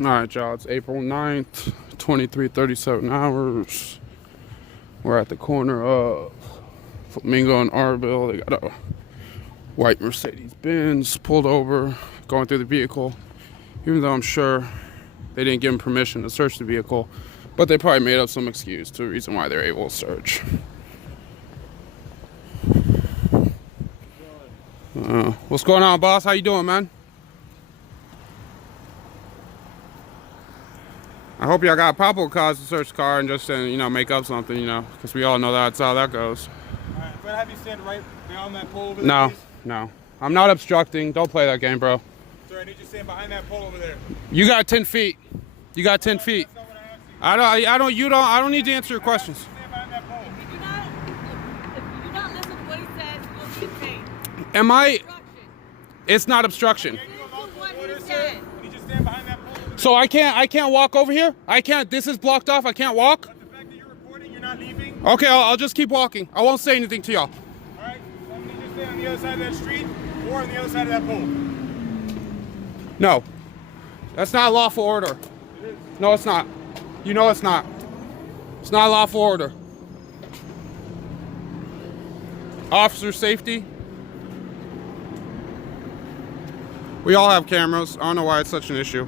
Alright, y'all, it's April 9th, 23:37 hours. We're at the corner of Flamingo and Arville. They got a white Mercedes-Benz pulled over, going through the vehicle. Even though I'm sure they didn't give them permission to search the vehicle, but they probably made up some excuse to the reason why they're able to search. What's going on, boss? How you doing, man? I hope y'all got probable cause to search the car and just, make up something, because we all know that's how that goes. All right, I'm going to have you stand right beyond that pole over there. No, please. no. I'm not obstructing. Don't play that game, bro. Sir, I need you to stand behind that pole over there. You got 10 feet. You got 10 feet. That's not what I asked you. I don't need to answer your questions. Stand behind that pole. If you don't listen to what he says, you'll get paid. Am I? Obstruction. It's not obstruction. Can you go along What with he order, sir? said. I need you to stand behind that pole over there. So I can't walk over here? I can't. This is blocked off. I can't walk? But the fact that you're recording, you're not leaving. Okay, I'll just keep walking. I won't say anything to y'all. All right, so I need you to stand on the other side of that street or on the other side of that pole. No. That's not lawful order. It is. No, it's not. You know it's not. It's not lawful order. Officer safety. We all have cameras. I don't know why it's such an issue.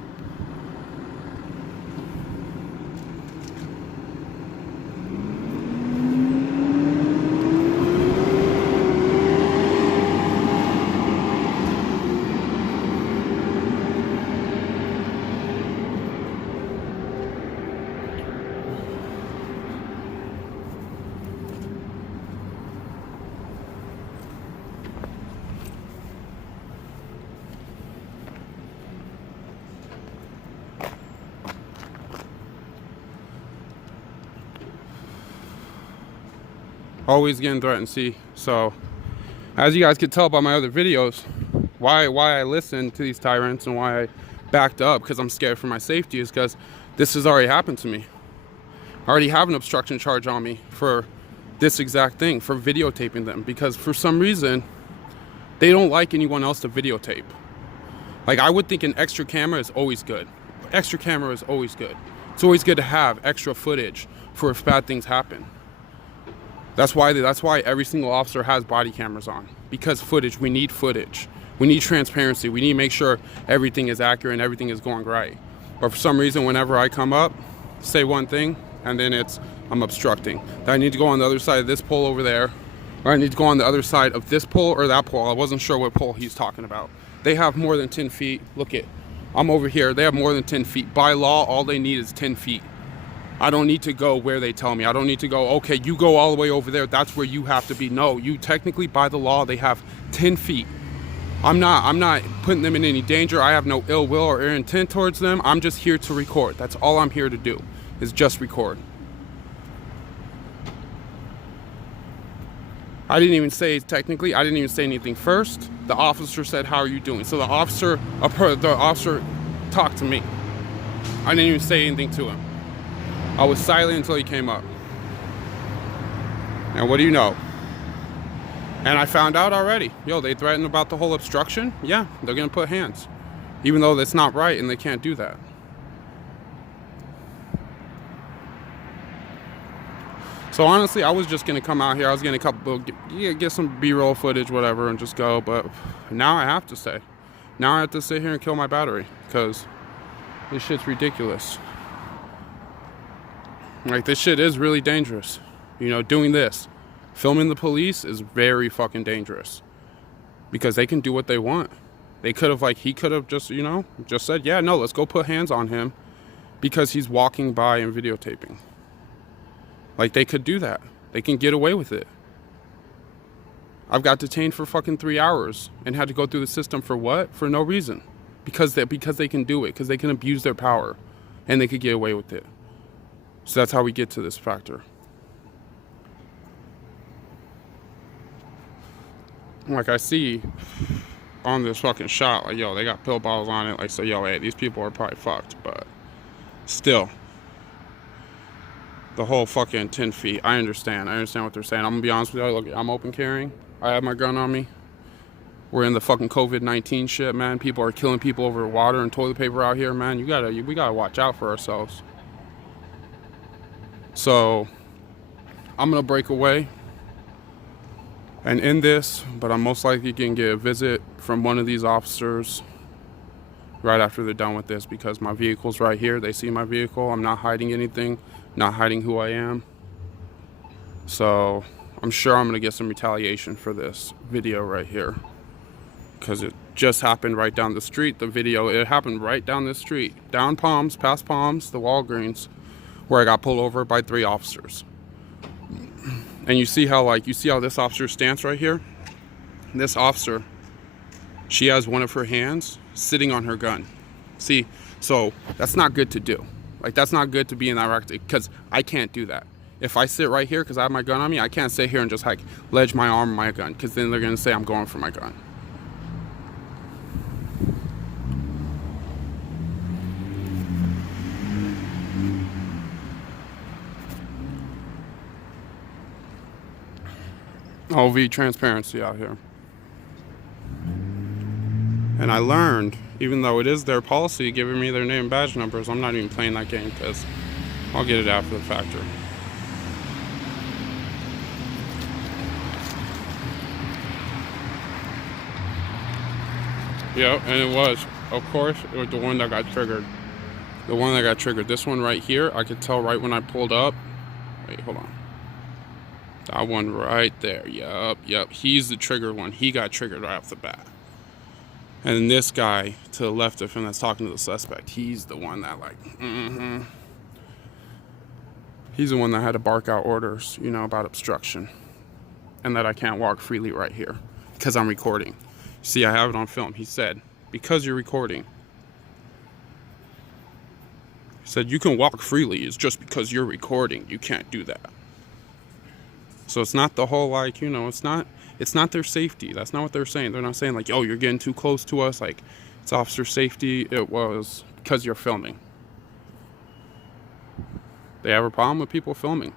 Always getting threatened. See, so as you guys can tell by my other videos, why I listen to these tyrants and why I backed up, because I'm scared for my safety, is because this has already happened to me. I already have an obstruction charge on me for this exact thing, for videotaping them, because for some reason they don't like anyone else to videotape. Like, I would think an extra camera is always good. Extra camera is always good. It's always good to have extra footage for if bad things happen. That's why every single officer has body cameras on, because footage. We need footage. We need transparency. We need to make sure everything is accurate and everything is going right. But for some reason, whenever I come up, say one thing, and then I'm obstructing. That I need to go on the other side of this pole over there, or I need to go on the other side of this pole or that pole. I wasn't sure what pole he's talking about. They have more than 10 feet. Look it. I'm over here. They have more than 10 feet. By law, all they need is 10 feet. I don't need to go where they tell me. I don't need to go, okay, you go all the way over there. That's where you have to be. No, you technically, by the law, they have 10 feet. I'm not putting them in any danger. I have no ill will or ill intent towards them. I'm just here to record. That's all I'm here to do, is just record. I didn't even say, technically, I didn't even say anything first. The officer said, how are you doing? So the officer talked to me. I didn't even say anything to him. I was silent until he came up. And what do you know? And I found out already. Yo, they threatened about the whole obstruction. Yeah, they're gonna put hands. Even though that's not right and they can't do that. So honestly, I was just gonna come out here. I was gonna get some B-roll footage, whatever, and just go. But now I have to stay. Now I have to sit here and kill my battery, because this shit's ridiculous. Like, this shit is really dangerous. Doing this, filming the police is very fucking dangerous, because they can do what they want. They could have, he could have just, just said, yeah, no, let's go put hands on him because he's walking by and videotaping. Like, they could do that. They can get away with it. I've got detained for fucking 3 hours and had to go through the system for what? For no reason. Because they can do it, because they can abuse their power and they could get away with it. So that's how we get to this factor. Like, I see on this fucking shot, like, yo, they got pill bottles on it. Like, so, yo, hey, these people are probably fucked. But still, the whole fucking 10 feet, I understand what they're saying. I'm gonna be honest with you. Look, I'm open carrying. I have my gun on me. We're in the fucking COVID-19 shit, man. People are killing people over water and toilet paper out here, man. We gotta watch out for ourselves. So I'm gonna break away and end this, but I'm most likely gonna get a visit from one of these officers right after they're done with this, because my vehicle's right here. They see my vehicle. I'm not hiding anything, not hiding who I am. So I'm sure I'm gonna get some retaliation for this video right here, because it just happened right down the street. The video, it happened right down the street, down Palms, past Palms, the Walgreens, where I got pulled over by 3 officers. And you see how this officer stands right here? This officer, she has one of her hands sitting on her gun. See, so that's not good to do. Like, that's not good to be in that rack, because I can't do that. If I sit right here because I have my gun on me, I can't sit here and just like ledge my arm on my gun, because then they're gonna say I'm going for my gun. LV transparency out here. And I learned, even though it is their policy giving me their name and badge numbers, I'm not even playing that game, because I'll get it after the factor. Yeah, and it was, of course, it was the one that got triggered. The one that got triggered. This one right here, I could tell right when I pulled up. Wait, hold on. That one right there. Yep. He's the triggered one. He got triggered right off the bat. And then this guy to the left of him that's talking to the suspect, he's the one that he's the one that had to bark out orders, about obstruction. And that I can't walk freely right here because I'm recording. See, I have it on film. He said, because you're recording. He said, you can walk freely. It's just because you're recording. You can't do that. So it's not the whole, it's not their safety. That's not what they're saying. They're not saying like, oh, you're getting too close to us. Like, it's officer safety. It was because you're filming. They have a problem with people filming.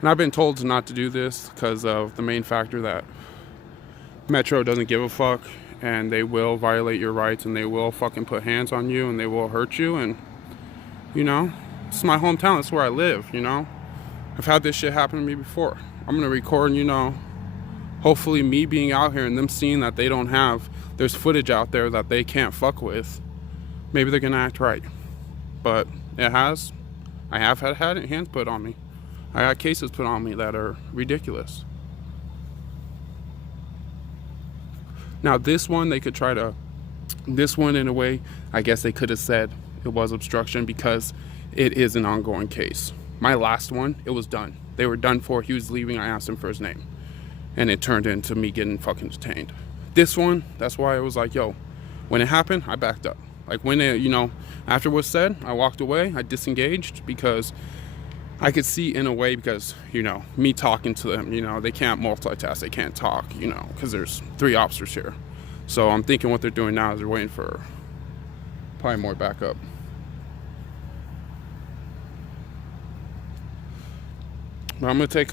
And I've been told not to do this because of the main factor that Metro doesn't give a fuck, and they will violate your rights, and they will fucking put hands on you, and they will hurt you. And it's my hometown. It's where I live. I've had this shit happen to me before. I'm gonna record, hopefully me being out here and them seeing that they don't have, there's footage out there that they can't fuck with. Maybe they're gonna act right. But I have had hands put on me. I got cases put on me that are ridiculous. Now this one, this one in a way, I guess they could have said it was obstruction because it is an ongoing case. My last one, it was done. They were done for. He was leaving. I asked him for his name. And it turned into me getting fucking detained. This one, that's why it was like, yo, when it happened, I backed up. Like when it, after it was said, I walked away. I disengaged because I could see in a way, because, me talking to them, they can't multitask, they can't talk, because there's 3 officers here. So I'm thinking what they're doing now is they're waiting for probably more backup. But I'm going to take